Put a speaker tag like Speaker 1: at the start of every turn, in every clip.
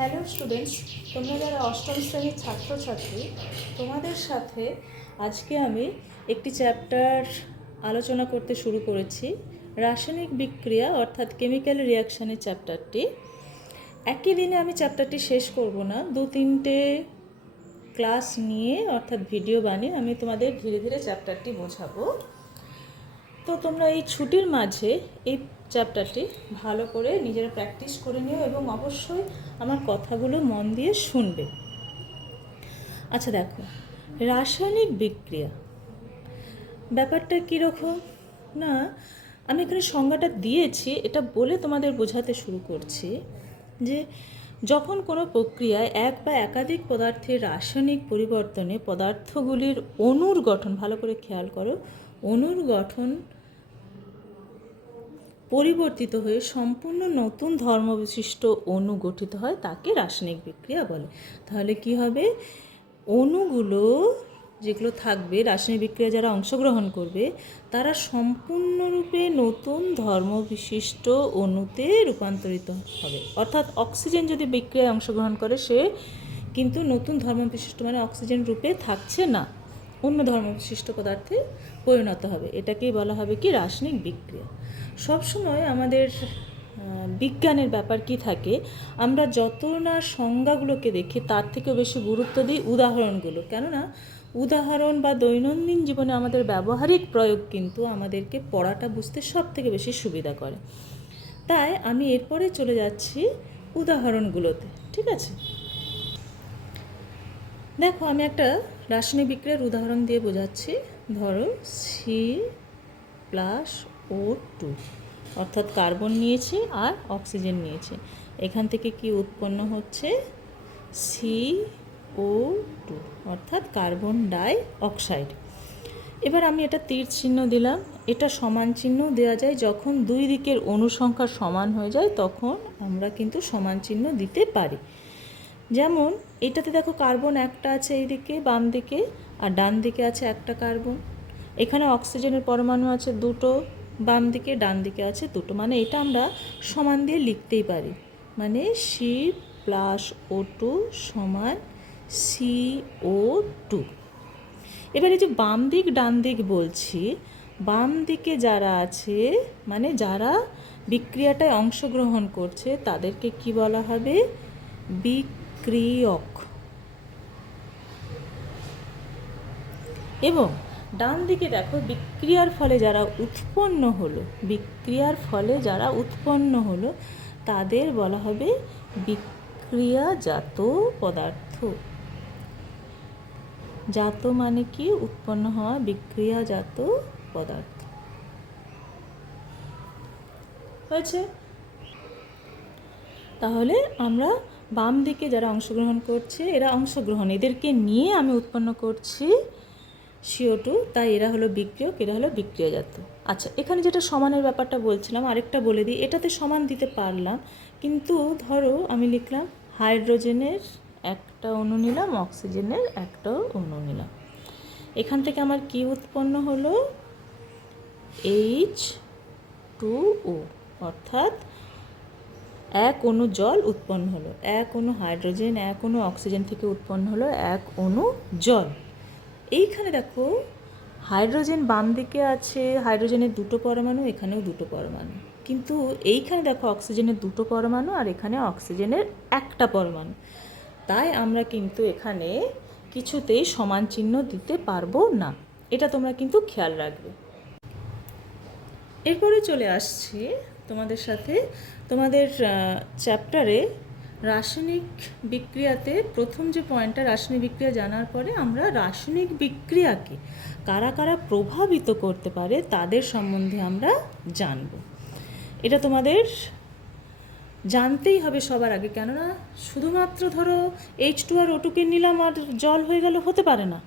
Speaker 1: Hello students তোমরা যারা অষ্টম শ্রেণির ছাত্রছাত্রী, তোমাদের সাথে আজকে আমি একটি চ্যাপ্টার আলোচনা করতে শুরু করেছি। রাসায়নিক বিক্রিয়া অর্থাৎ কেমিক্যাল রিয়াকশনের চ্যাপ্টারটি একই দিনে আমি চ্যাপ্টারটি শেষ করব না। দু তিনটে ক্লাস নিয়ে অর্থাৎ ভিডিও বানিয়ে আমি তোমাদের ধীরে ধীরে চ্যাপ্টারটি বোঝাবো। তো তোমরা এই ছুটির মাঝে এই চ্যাপ্টারটি ভালো করে নিজেরা প্র্যাকটিস করে নিও এবং অবশ্যই আমার কথাগুলো মন দিয়ে শুনবে। আচ্ছা দেখো, রাসায়নিক বিক্রিয়া। ব্যাপারটা কীরকম? না, আমি এখানে সংজ্ঞাটা দিয়েছি, এটা বলে তোমাদের বোঝাতে শুরু করছি যে যখন কোনো প্রক্রিয়ায় এক বা একাধিক পদার্থের রাসায়নিক পরিবর্তনে পদার্থগুলির অণুর গঠন, ভালো করে খেয়াল করো অণুর গঠন পরিবর্তিত হয়ে সম্পূর্ণ নতুন ধর্মবিশিষ্ট অণু গঠিত হয় তাকে রাসায়নিক বিক্রিয়া বলে। তাহলে কি হবে? অণুগুলো যেগুলো থাকবে, রাসায়নিক বিক্রিয়া যারা অংশগ্রহণ করবে, তারা সম্পূর্ণরূপে নতুন ধর্মবিশিষ্ট অণুতে রূপান্তরিত হবে। অর্থাৎ অক্সিজেন যদি বিক্রিয়ায় অংশগ্রহণ করে, সে কিন্তু নতুন ধর্মবিশিষ্ট মানে অক্সিজেন রূপে থাকছে না। অন্য ধর্মবিশিষ্ট পদার্থে পরিণত হবে। এটাকেই বলা হবে কি? রাসায়নিক বিক্রিয়া। সবসময় আমাদের বিজ্ঞানের ব্যাপার কি থাকে, আমরা যত না সংজ্ঞাগুলোকে দেখি, তার থেকেও বেশি গুরুত্ব দিই উদাহরণগুলো। কেননা, উদাহরণ বা দৈনন্দিন জীবনে আমাদের ব্যবহারিক প্রয়োগ কিন্তু আমাদেরকে পড়াটা বুঝতে সব থেকে বেশি সুবিধা করে। তাই আমি এরপরে চলে যাচ্ছি উদাহরণগুলোতে, ঠিক আছে? দেখো, আমি একটা রাসায়নিক বিক্রিয়ার উদাহরণ দিয়ে বোঝাচ্ছি। ধরো সি প্লাস ও টু। অর্থাৎ কার্বন নিয়েছি আর অক্সিজেন নিয়েছি। এখান থেকে কি উৎপন্ন হচ্ছে? সি ও টু, অর্থাৎ কার্বন ডাই অক্সাইড। এবার আমি এটা তীর চিহ্ন দিলাম। এটা সমান চিহ্ন দেওয়া যায়। যখন দুই দিকের অনুসংখ্যা সমান হয়ে যায়, তখন আমরা কিন্তু সমান চিহ্ন দিতে পারি। যেমন, এটাতে দেখো কার্বন একটা আছে এইদিকে বাম দিকে আর ডান দিকে আছে একটা কার্বন। এখানে অক্সিজেনের পরমাণু আছে দুটো, বাম দিকে, ডান দিকে আছে দুটো। মানে এটা আমরা সমান দিয়ে লিখতেই পারি। মানে সি প্লাস ও টু সমান সি ও টু এবারে যে বাম দিক, ডান দিক বলছি, বাম দিকে যারা আছে মানে যারা বিক্রিয়াটায় অংশগ্রহণ করছে, তাদেরকে কি বলা হবে? বিক্রিয়ক। এবং ডান দিকে দেখো, বিক্রিয়ার ফলে যারা উৎপন্ন হলো, বিক্রিয়ার ফলে যারা উৎপন্ন হলো, তাদের বলা হবে বিক্রিয়াজাত পদার্থ। জাত মানে কি? উৎপন্ন হওয়া বিক্রিয়াজাত পদার্থ। হয়েছে? তাহলে আমরা বাম দিকে যারা অংশগ্রহণ করছে, এরা অংশগ্রহণ। এদেরকে নিয়ে আমি উৎপন্ন করছি সিও টু, তাই এরা হলো বিক্রিয়ক এরা হলো বিক্রিয়াজাত আচ্ছা এখানে যেটা সমানের ব্যাপারটা বলছিলাম, আরেকটা বলে দিই, এটাতে সমান দিতে পারলাম, কিন্তু ধরো আমি লিখলাম হাইড্রোজেনের একটা অণু নিলাম, অক্সিজেনের একটা অণু নিলাম। এখান থেকে আমার কি উৎপন্ন হলো? এইচ টু ও, অর্থাৎ এক অণু জল উৎপন্ন হলো, এক অণু হাইড্রোজেন, এক অণু অক্সিজেন থেকে উৎপন্ন হলো, এক অণু জল। এইখানে দেখো, হাইড্রোজেন বাম দিকে আছে, হাইড্রোজেনের দুটো পরমাণু, এখানেও দুটো পরমাণু। কিন্তু এইখানে দেখো অক্সিজেনের দুটো পরমাণু আর এখানে অক্সিজেনের একটা পরমাণু। তাই আমরা কিন্তু এখানে কিছুতেই সমান চিহ্ন দিতে পারব না। এটা তোমরা কিন্তু খেয়াল রাখবে। এরপরে চলে আসছি তোমাদের সাথে। তোমাদের চ্যাপ্টারে রাসায়নিক বিক্রিয়াতে প্রথম যে পয়েন্টটা রাসায়নিক বিক্রিয়া জানার পরে আমরা রাসায়নিক বিক্রিয়াকে কারা কারা প্রভাবিত করতে পারে তাদের সম্বন্ধে আমরা জানব। এটা তোমাদের জানতেই হবে সবার আগে, কেননা শুধুমাত্র ধরো এইচ টু আর ওটুকে নিলাম আর জল হয়ে গেল হতে পারে না।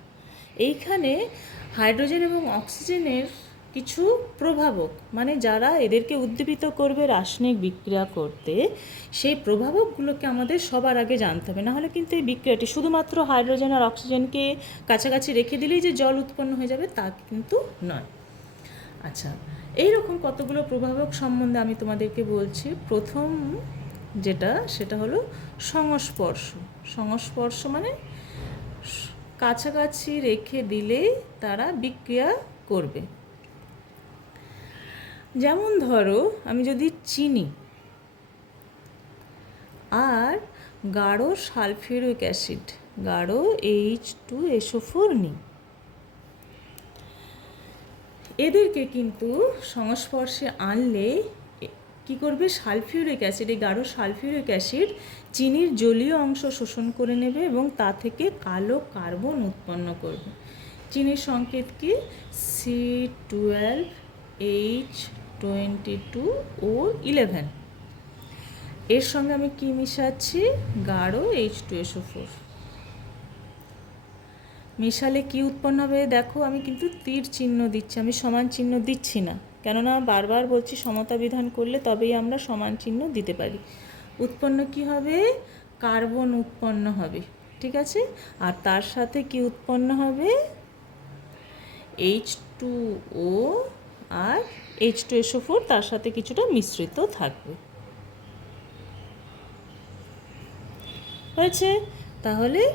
Speaker 1: এইখানে হাইড্রোজেন এবং অক্সিজেনের কিছু প্রভাবক মানে যারা এদেরকে উদ্দীপিত করবে, রাসায়নিক বিক্রিয়া করতে, সেই প্রভাবকগুলোকে আমাদের সবার আগে জানতে হবে। নাহলে কিন্তু এই বিক্রিয়াটি শুধুমাত্র হাইড্রোজেন আর অক্সিজেনকে কাছাকাছি রেখে দিলেই যে জল উৎপন্ন হয়ে যাবে তা কিন্তু নয়। আচ্ছা এই রকম কতগুলো প্রভাবক সম্বন্ধে আমি তোমাদেরকে বলছি। প্রথম যেটা, সেটা হলো সংস্পর্শ। সংস্পর্শ মানে কাছাকাছি রেখে দিলেই তারা বিক্রিয়া করবে। যেমন ধরো, আমি যদি চিনি, আর গাঢ় সালফিউরিক অ্যাসিড, গাঢ় H two S O four নিই এদেরকে কিন্তু সংস্পর্শে আনলে কি করবে? সালফিউরিক অ্যাসিড, এই গাঢ় সালফিউরিক অ্যাসিড চিনির জলীয় অংশ শোষণ করে নেবে এবং তা থেকে কালো কার্বন উৎপন্ন করবে। চিনির সংকেত কি? C twelve H twenty two O eleven. এর সঙ্গে আমি কি মিশাচ্ছি? গাঢ় H two S O four মেশালে কি উৎপন্ন হবে? দেখো, আমি কিন্তু তীর চিহ্ন দিচ্ছি, আমি সমান চিহ্ন দিচ্ছি না। কেননা বারবার বলছি সমতা বিধান করলে তবেই আমরা সমান চিহ্ন দিতে পারি। উৎপন্ন কি হবে? কার্বন উৎপন্ন হবে, ঠিক আছে? আর তার সাথে কি উৎপন্ন হবে? এইচ টু ও আর H two S O four তার সাথে কিছুটা মিশ্রিত থাকবে। হয়েছে? তাহলে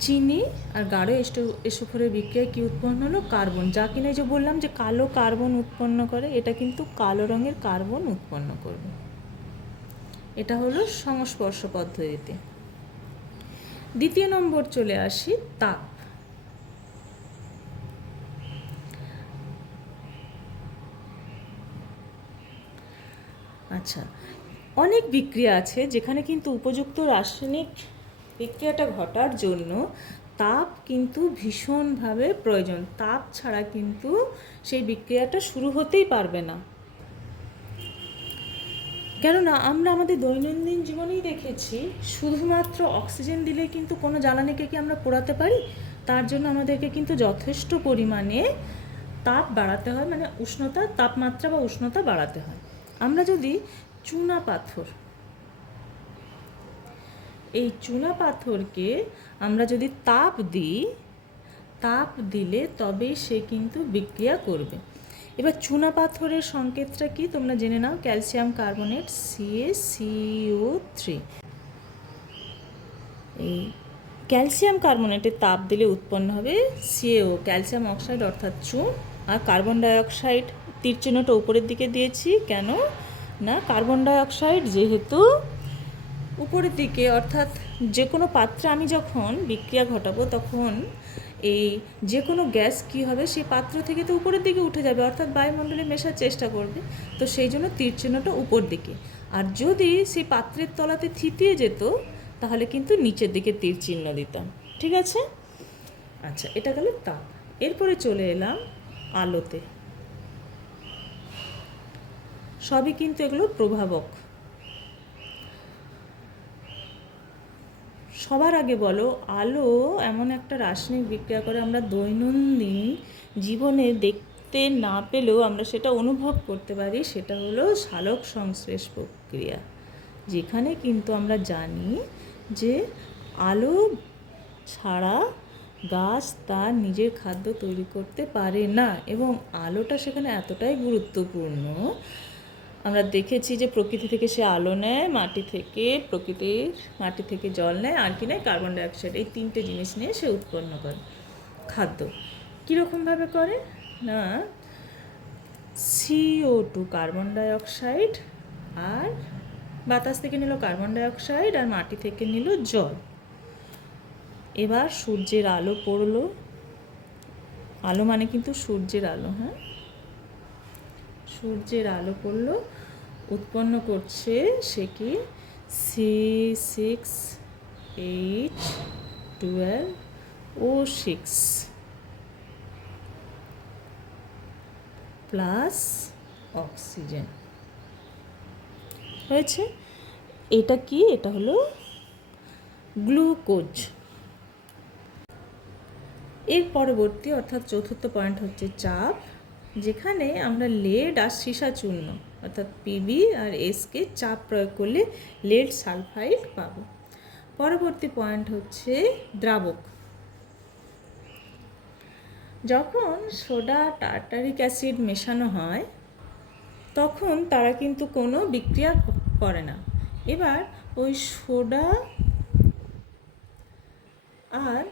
Speaker 1: চিনি আর গাঢ় এস্টো এসোফোরের বিক্রিয়ায় কী উৎপন্ন হলো? কার্বন। যা কিনা যে বললাম যে কালো কার্বন উৎপন্ন করে, এটা কিন্তু কালো রঙের কার্বন উৎপন্ন করবে। এটা হলো সংস্পর্শ পদ্ধতিতে। দ্বিতীয় নম্বর চলে আসি, তাপ। আচ্ছা। অনেক বিক্রিয়া আছে যেখানে কিন্তু উপযুক্ত রাসায়নিক বিক্রিয়াটা ঘটার জন্য তাপ কিন্তু ভীষণভাবে প্রয়োজন। তাপ ছাড়া কিন্তু সেই বিক্রিয়াটা শুরু হতেই পারবে না। কেননা আমরা আমাদের দৈনন্দিন জীবনেই দেখেছি, শুধুমাত্র অক্সিজেন দিলে কিন্তু কোনো জ্বালানিকে কি আমরা পোড়াতে পারি? তার জন্য আমাদেরকে কিন্তু যথেষ্ট পরিমাণে তাপ বাড়াতে হয় মানে উষ্ণতা, তাপমাত্রা বা উষ্ণতা বাড়াতে হয়। আমরা যদি চুনা পাথর, এই চুনা পাথরকে আমরা যদি তাপ দিই, তাপ দিলে তবেই সে কিন্তু বিক্রিয়া করবে। এবার চুনা পাথরের সংকেতটা কি তোমরা জেনে নাও? Calcium carbonate C A C O three এই ক্যালসিয়াম কার্বনেটের তাপ দিলে উৎপন্ন হবে সিএও ক্যালসিয়াম অক্সাইড অর্থাৎ চুন, আর কার্বন ডাইঅক্সাইড তীর চিহ্নটা উপরের দিকে দিয়েছি, কেন? না কার্বন ডাইঅক্সাইড যেহেতু উপরের দিকে, অর্থাৎ যে কোনো পাত্রে আমি যখন বিক্রিয়া ঘটাবো, তখন এই যে কোনো গ্যাস কী হবে, সেই পাত্র থেকে তো উপরের দিকে উঠে যাবে, অর্থাৎ বায়ুমণ্ডলে মেশার চেষ্টা করবে। তো সেই জন্য তীর চিহ্নটা উপর দিকে। আর যদি সেই পাত্রের তলাতে থিতিয়ে যেত, তাহলে কিন্তু নিচের দিকে তীর চিহ্ন দিতাম। ঠিক আছে? আচ্ছা এটা গেল তাপ। এরপরে চলে এলাম আলোতে। সবই কিন্তু এগুলো প্রভাবক। সবার আগে বলো, আলো এমন একটা রাসায়নিক বিক্রিয়া করে আমরা দৈনন্দিন জীবনে দেখতে না পেলেও আমরা সেটা অনুভব করতে পারি, সেটা হলো সালোক সংশ্লেষ প্রক্রিয়া। যেখানে কিন্তু আমরা জানি যে আলো ছাড়া গাছ তার নিজের খাদ্য তৈরি করতে পারে না এবং আলোটা সেখানে এতটাই গুরুত্বপূর্ণ আমরা দেখেছি যে প্রকৃতি থেকে সে আলো নেয়, মাটি থেকে প্রকৃতির মাটি থেকে জল নেয়, আর কি নেয়? কার্বন ডাইঅক্সাইড এই তিনটে জিনিস নিয়ে সে উৎপন্ন করে। খাদ্য। কীরকমভাবে করে? না C O two carbon dioxide আর বাতাস থেকে নিল কার্বন ডাইঅক্সাইড আর মাটি থেকে নিল জল। এবার সূর্যের আলো পড়ল। আলো মানে কিন্তু সূর্যের আলো হ্যাঁ? সূর্যের আলো পড়ল, উৎপন্ন করছে সে কি? C six eight twelve O six plus oxygen. হয়েছে? এটা কি? এটা হলো গ্লুকোজ। এর পরবর্তী অর্থাৎ চতুর্থ পয়েন্ট হচ্ছে চাপ। যেখানে আমরা লেড আর সীসা চূর্ণ, অর্থাৎ পিবি আর এসকে চাপ প্রয়োগ করলে লেড সালফাইড পাবো। পরবর্তী পয়েন্ট হচ্ছে দ্রাবক। যখন সোডা, টার্টারিক অ্যাসিড মেশানো হয়, তখন তারা কিন্তু কোনো বিক্রিয়া করে না। এবার ওই সোডা আর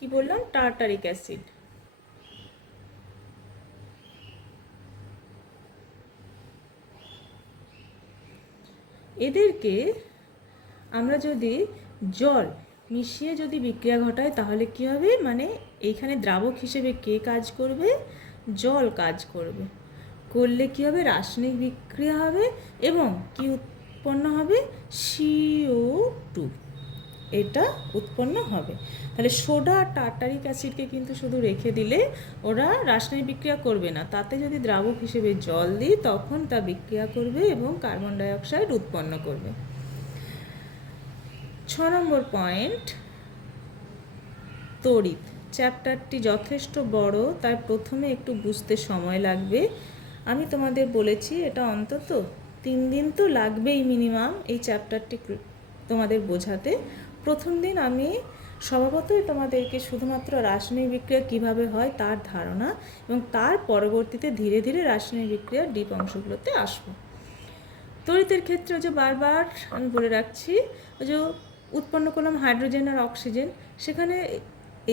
Speaker 1: কি বললাম? Tartaric acid. এদেরকে আমরা যদি জল মিশিয়ে যদি বিক্রিয়া ঘটায়, তাহলে কি হবে? মানে এইখানে দ্রাবক হিসেবে কে কাজ করবে? জল কাজ করবে। করলে কি হবে? রাসায়নিক বিক্রিয়া হবে এবং কি উৎপন্ন হবে? C O two. এটা উৎপন্ন হবে। তাহলে সোডা আর টার্টারিক অ্যাসিডকে কিন্তু শুধু রেখে দিলে ওরা রাসায়নিক বিক্রিয়া করবে না। তাতে যদি দ্রাবক হিসেবে জল দিই, তখন তা বিক্রিয়া করবে এবং কার্বন ডাইঅক্সাইড উৎপন্ন করবে। ছ নম্বর পয়েন্ট, তড়িৎ। চ্যাপ্টারটি যথেষ্ট বড়, তাই প্রথমে একটু বুঝতে সময় লাগবে। আমি তোমাদের বলেছি, এটা অন্তত তিন দিন তো লাগবেই মিনিমাম এই চ্যাপ্টারটি তোমাদের বোঝাতে। প্রথম দিন আমি স্বভাবতই তোমাদেরকে শুধুমাত্র রাসায়নিক বিক্রিয়া কীভাবে হয় তার ধারণা এবং তার পরবর্তীতে ধীরে ধীরে রাসায়নিক বিক্রিয়ার ডিপ অংশগুলোতে আসব। তড়িতের ক্ষেত্রে যে বারবার আমি বলে রাখছি যে উৎপন্ন করলাম হাইড্রোজেন আর অক্সিজেন, সেখানে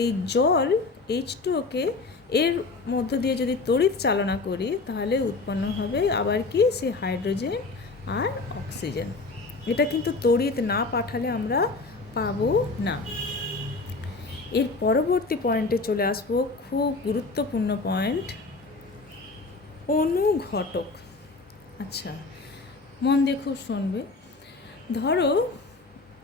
Speaker 1: এই জল এইচ টুকে এর মধ্য দিয়ে যদি তড়িৎ চালনা করি, তাহলে উৎপন্ন হবে আবার কি? সে হাইড্রোজেন আর অক্সিজেন। এটা কিন্তু তড়িৎ না পাঠালে আমরা পাবো? না। এর পরবর্তী পয়েন্টে চলে আসব খুব গুরুত্বপূর্ণ পয়েন্ট অনুঘটক। আচ্ছা মন দিয়ে খুব শুনবে। ধরো,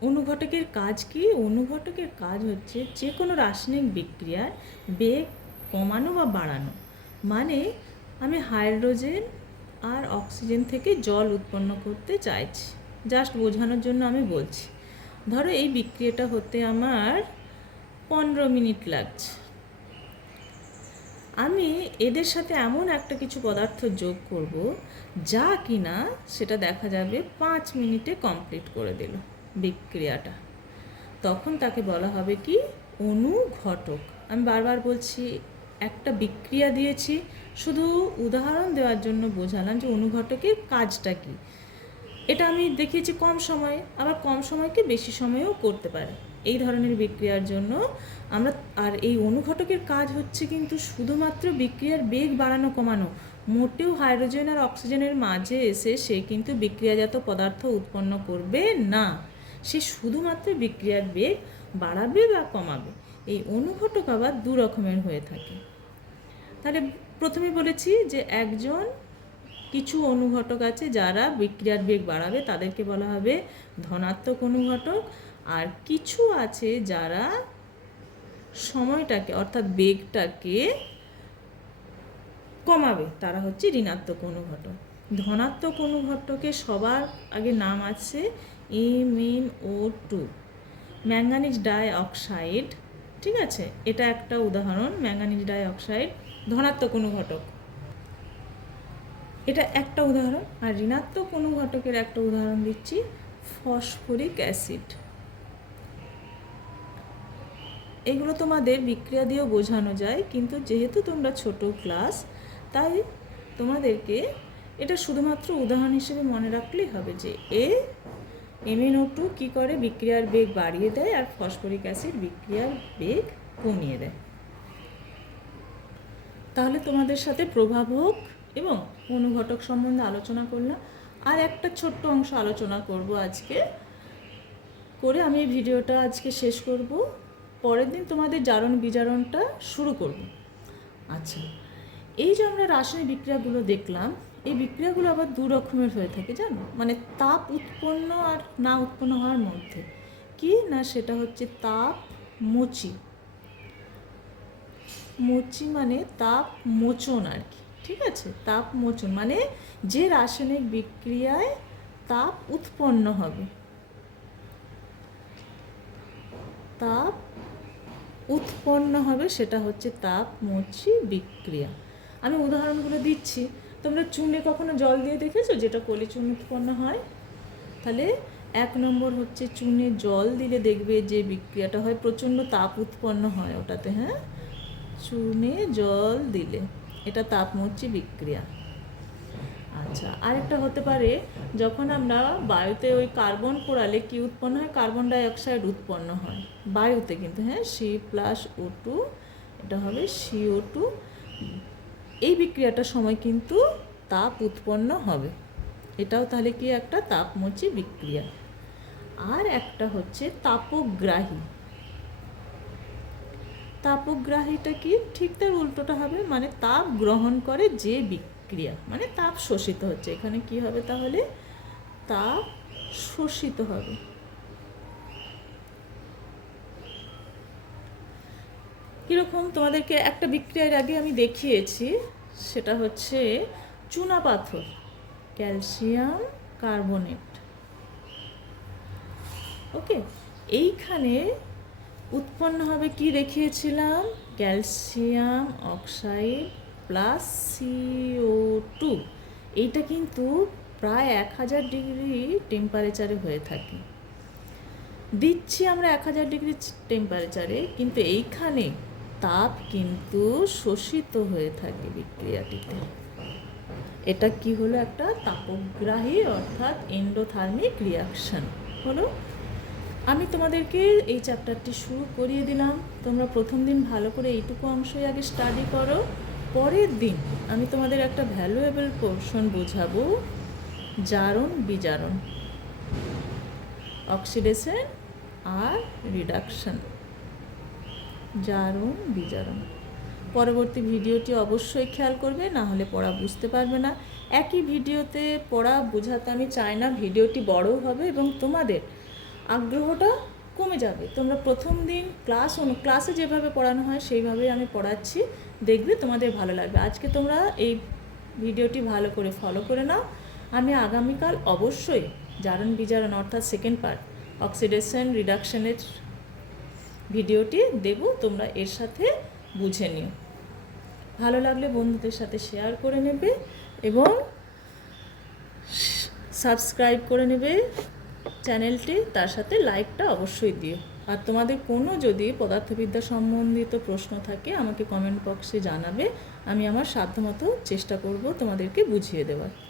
Speaker 1: অনুঘটকের কাজ কি? অনুঘটকের কাজ হচ্ছে যে কোনো রাসায়নিক বিক্রিয়ার বেগ কমানো বা বাড়ানো। মানে আমি হাইড্রোজেন আর অক্সিজেন থেকে জল উৎপন্ন করতে চাইছি। জাস্ট বোঝানোর জন্য আমি বলছি। ধরো এই বিক্রিয়াটা হতে আমার পনেরো মিনিট লাগছে। আমি এদের সাথে এমন একটা কিছু পদার্থ যোগ করব যা কিনা সেটা দেখা যাবে পাঁচ মিনিটে কমপ্লিট করে দিল বিক্রিয়াটা। তখন তাকে বলা হবে কি? অনুঘটক। আমি বারবার বলছি, একটা বিক্রিয়া দিয়েছি, শুধু উদাহরণ দেওয়ার জন্য বোঝালাম যে অনুঘটকের কাজটা কি। এটা আমি দেখিয়েছি কম সময়ে, আবার কম সময়কে বেশি সময়েও করতে পারে। এই ধরনের বিক্রিয়ার জন্য আমরা, আর এই অনুঘটকের কাজ হচ্ছে কিন্তু শুধুমাত্র বিক্রিয়ার বেগ বাড়ানো, কমানো। মোটেও হাইড্রোজেন আর অক্সিজেনের মাঝে এসে সে কিন্তু বিক্রিয়াজাত পদার্থ উৎপন্ন করবে না। সে শুধুমাত্র বিক্রিয়ার বেগ বাড়াবে বা কমাবে। এই অনুঘটক আবার দু রকমের হয়ে থাকে। তাহলে প্রথমে বলেছি যে একজন কিছু অনুঘটক আছে যারা বিক্রিয়ার বেগ বাড়াবে, তাদেরকে বলা হবে ধনাত্মক অনুঘটক। আর কিছু আছে যারা সময়টাকে, অর্থাৎ বেগটাকে কমাবে, তারা হচ্ছে ঋণাত্মক অনুঘটক। ধনাত্মক অনুঘটকে সবার আগে নাম আছে M N O two manganese dioxide ঠিক আছে? এটা একটা উদাহরণ ম্যাঙ্গানিজ ডাই অক্সাইড ধনাত্মক অনুঘটক। এটা একটা উদাহরণ, আর ঋণাত্মক অনুঘটকের একটা উদাহরণ দিচ্ছি, ফসফরিক অ্যাসিড। এগুলো তোমাদের বিক্রিয়া দিয়েও বোঝানো যায়, কিন্তু যেহেতু তোমরা ছোট ক্লাস তাই তোমাদেরকে এটা শুধুমাত্র উদাহরণ হিসেবে মনে রাখলেই হবে যে এ এমএনও টু কী করে বিক্রিয়ার বেগ বাড়িয়ে দেয় আর ফসফরিক অ্যাসিড বিক্রিয়ার বেগ কমিয়ে দেয়। তাহলে তোমাদের সাথে প্রভাবক এবং অনুঘটক সম্বন্ধে আলোচনা করলাম। আর একটা ছোট্ট অংশ আলোচনা করব আজকে। করে আমি এই ভিডিওটা আজকে শেষ করব। পরের দিন তোমাদের জারণ বিজারণটা শুরু করব। আচ্ছা এই যে আমরা রাসায়নিক বিক্রিয়াগুলো দেখলাম, এই বিক্রিয়াগুলো আবার দু রকমের হয়ে থাকে, জানো? মানে তাপ উৎপন্ন আর না উৎপন্ন হওয়ার মধ্যে। কি? না, সেটা হচ্ছে তাপ মুচি। মুচি মানে তাপ মোচন আর কি। ঠিক আছে? তাপ মোচন মানে যে রাসায়নিক বিক্রিয়ায় তাপ উৎপন্ন হবে। তাপ উৎপন্ন হবে সেটা হচ্ছে তাপ মোচি বিক্রিয়া। আমি উদাহরণগুলো দিচ্ছি। তোমরা চুনে কখনো জল দিয়ে দেখেছ? যেটা কলি চুন উৎপন্ন হয়? তাহলে এক নম্বর হচ্ছে চুনে জল দিলে দেখবে যে বিক্রিয়াটা হয়, প্রচণ্ড তাপ উৎপন্ন হয় ওটাতে হ্যাঁ? চুনে জল দিলে। এটা তাপমোচী বিক্রিয়া। আচ্ছা আচ্ছা আরেকটা হতে পারে, যখন আমরা বায়ুতে ওই কার্বন পোড়ালে কি উৎপন্ন হয়? কার্বন ডাইঅক্সাইড উৎপন্ন হয়। বায়ুতে কিন্তু হ্যাঁ সি প্লাস ও টু এটা হবে সিও টু এই বিক্রিয়াটার সময় কিন্তু তাপ উৎপন্ন হবে। এটাও তাহলে কি একটা তাপমোচী বিক্রিয়া। আর একটা হচ্ছে তাপগ্রাহী। তাপগ্রাহীটা কি? ঠিক তার উল্টোটা হবে মানে তাপ গ্রহণ করে যে বিক্রিয়া মানে তাপ শোষিত হচ্ছে। এখানে কি হবে তাহলে? তাপ শোষিত হবে। কীরকম? তোমাদেরকে একটা বিক্রিয়ার আগে আমি দেখিয়েছি, সেটা হচ্ছে চুনা পাথর, ক্যালসিয়াম কার্বনেট। ওকে? এইখানে উৎপন্ন হবে কি দেখিয়েছিলাম? Calcium oxide plus C O two এইটা কিন্তু প্রায় এক হাজার ডিগ্রি টেম্পারেচারে হয়ে থাকে। দিচ্ছি আমরা এক হাজার ডিগ্রি টেম্পারেচারে কিন্তু এইখানে তাপ কিন্তু শোষিত হয়ে থাকে বিক্রিয়াটিতে। এটা কি হলো একটা তাপগ্রাহী অর্থাৎ এন্ডোথার্মিক রিয়াকশন হলো? আমি তোমাদেরকে এই চ্যাপ্টারটি শুরু করিয়ে দিলাম। তোমরা প্রথম দিন ভালো করে এইটুকু অংশই আগে স্টাডি করো। পরের দিন আমি তোমাদের একটা ভ্যালুয়েবল পোর্শন বোঝাবো। জারণ, বিজারণ। অক্সিডেশন আর রিডাকশন জারণ, বিজারণ। পরবর্তী ভিডিওটি অবশ্যই খেয়াল করবে, না হলে পড়া বুঝতে পারবে না। একই ভিডিওতে পড়া বোঝাতে আমি চাই না, ভিডিওটি বড় হবে এবং তোমাদের আগ্রহটা কমে যাবে। তোমরা প্রথম দিন ক্লাস ক্লাসে যেভাবে পড়ানো হয় সেইভাবেই আমি পড়াচ্ছি। দেখবে তোমাদের ভালো লাগবে। আজকে তোমরা এই ভিডিওটি ভালো করে ফলো করে নাও। আমি আগামীকাল অবশ্যই জারণ বিজারণ অর্থাৎ সেকেন্ড পার্ট অক্সিডেশন রিডাকশনের ভিডিওটি দেব। তোমরা এর সাথে বুঝে নিও। ভালো লাগলে বন্ধুদের সাথে শেয়ার করে নেবে এবং সাবস্ক্রাইব করে নেবে। চ্যানেলটি তার সাথে লাইকটা অবশ্যই দিও। আর তোমাদের কোনো যদি পদার্থবিদ্যা সম্বন্ধিত প্রশ্ন থাকে, আমাকে কমেন্ট বক্সে জানাবে। আমি আমার সাধ্যমতো চেষ্টা করব তোমাদেরকে বুঝিয়ে দেওয়ার।